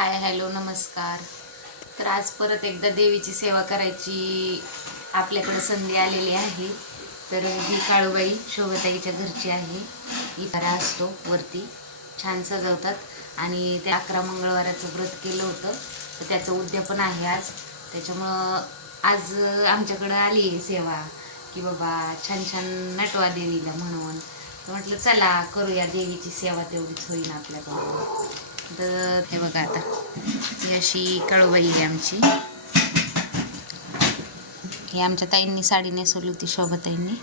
Hi hello नमस्कार. तर आज परत एकदा देवीची सेवा करायची आपल्याकडे संधी आलेली आहे. तर ही काळूबाई शोभताईच्या घरची आहे. इतारा असतो वरती. छान सजवतात. आणि ते अकरा मंगळवाराचं व्रत केलं होतं. तर त्याचं उद्यापन आहे आज. त्याच्यामुळं आज आमच्याकडं आली आहे सेवा. की बाबा छान छान नटवा देवीला म्हणून. म्हटलं चला करूया देवीची सेवा तेवढीच होईल आपल्याकडून. तर हे बघा आता. ही अशी काळूबाई आहे आमची. ही आमच्या ताईंनी साडी नेसवली होती शोभाताईंनी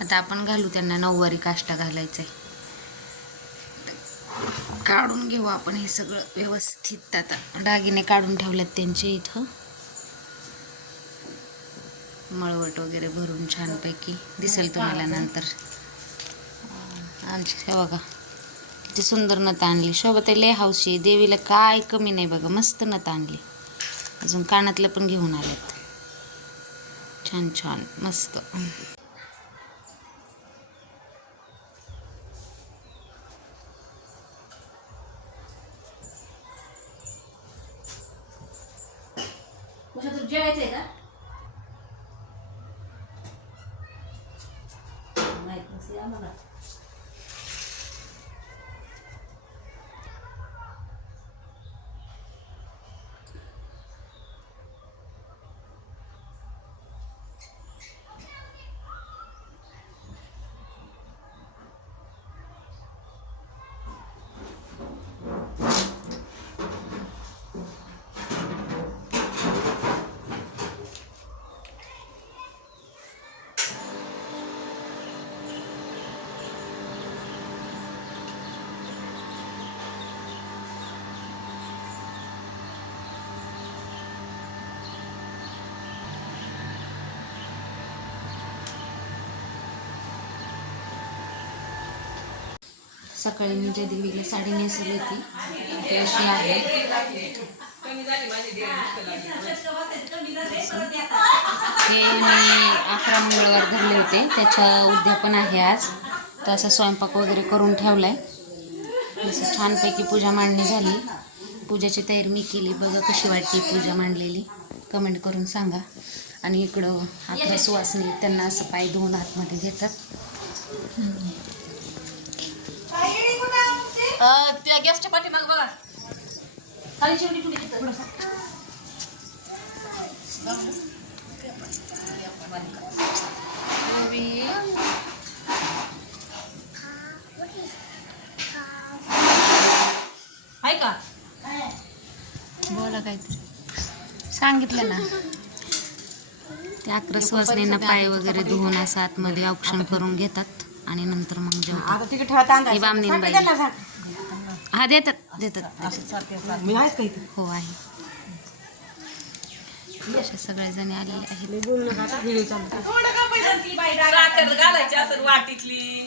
आता आपण घालू त्यांना नऊवारी काष्टा घालायचा आहे काढून घेऊ आपण हे सगळं व्यवस्थित आता. दागिने काढून ठेवलेत त्यांचे इथं. मळवट वगैरे भरून छानपैकी दिसेल तुम्हाला नंतर. आमची हे बघा. किती सुंदर नथ आणली. शोभताई लय हौशी देवीला काय कमी नाही बघा. मस्त नत आणली. अजून कानातलं पण घेऊन आल्यात छान छान. मस्त. जेवायचंय का? माहीत नसेल आम्हाला. सकाळी मी ज्या देवीला साडी नेसली होती ती अशी आहे. हे मी अकरा मंगळवार धरले होते. त्याच्या उद्यापन आहे आज. तर असा स्वयंपाक वगैरे करून ठेवलाय. असं छानपैकी पूजा मांडणी झाली. पूजाची तयारी मी केली. बघा कशी वाटते पूजा मांडलेली. कमेंट करून सांगा. आणि इकडं अकरा सुवासनी त्यांना असं पाय धुवून आतमध्ये घेतात. त्या गॅसच्या पाठीमाग बघा. खाली शेवटी कुठे तिथं? थोडंसं. आहे का? बोला काहीतरी. सांगितलं ना. ते अकरा सुवासनींना पाय वगैरे धुवून असं आतमध्ये ऑप्शन करून घेतात आणि नंतर मग जेवतात. आता तिकडे ठेवा तांदूळ. ही हा देतात देतात. असं. मी आहेच काही हो आहे. अशा सगळ्या जणी आलेल्या आहेत. असं वाटीतली?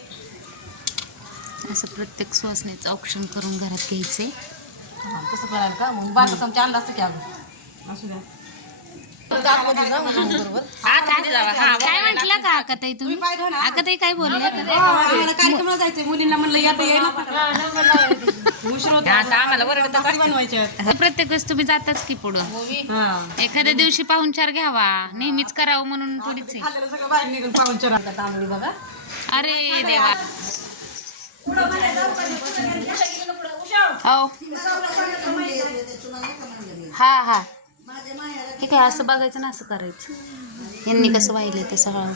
असं प्रत्येक सुवासनीचं ऑप्शन करून घरात घ्यायचे हा, तसं करायला का? मग बारा चमचे आणलं असतं की अगं असू द्या परत आतमध्ये जा मग बरोबर. काय म्हटलं का तुम्ही. आकाताई काय बोलले कार्यक्रमाला जायचंय. मुलींना म्हणलं या बनवायचे प्रत्येक वेळेस तुम्ही जाताच की पुढं. हा. एखाद्या दिवशी पाहुणचार घ्यावा. नेहमीच करावं म्हणून थोडीच आहे. खाल्लेलं सगळं बाहेर निघून पाहून चरा तांदूळ बघा. अरे देवा. हो हा. हे काय असं बघायचं ना असं करायचं. यांनी कसं वाहिलं ते सगळं.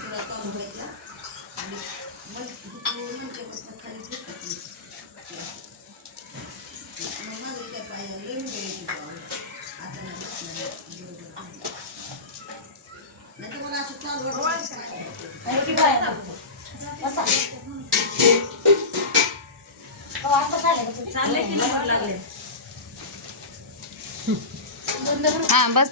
हा बस.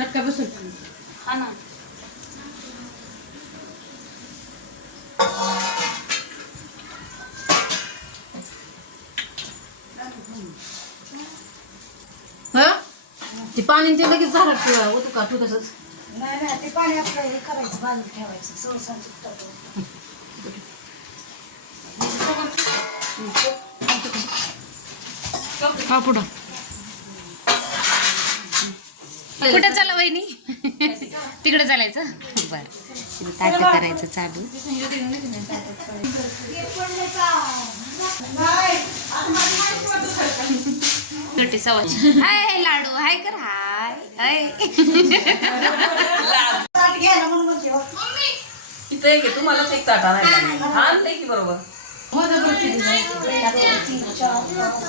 चटका बसून हा ना. हा? ती पाणी ते लगेच झालं होतं का तू तसंच? नाही नाही ते पाणी आपलं हे करायचं बाजूला ठेवायचं सहसा चिकटतं. हा पुढं. कुठं चला वहिनी? तिकडे चालायचं? बर. ताट करायचं चालू. छोटी सवाच हाय लाडू. हाय कर हाय. हाय. ताट घ्यायला म्हणून म्हणते. इथं एक आहे, तुम्हालाच एक ताट आणायला आणते की बरोबर? तीन, चार, पाच.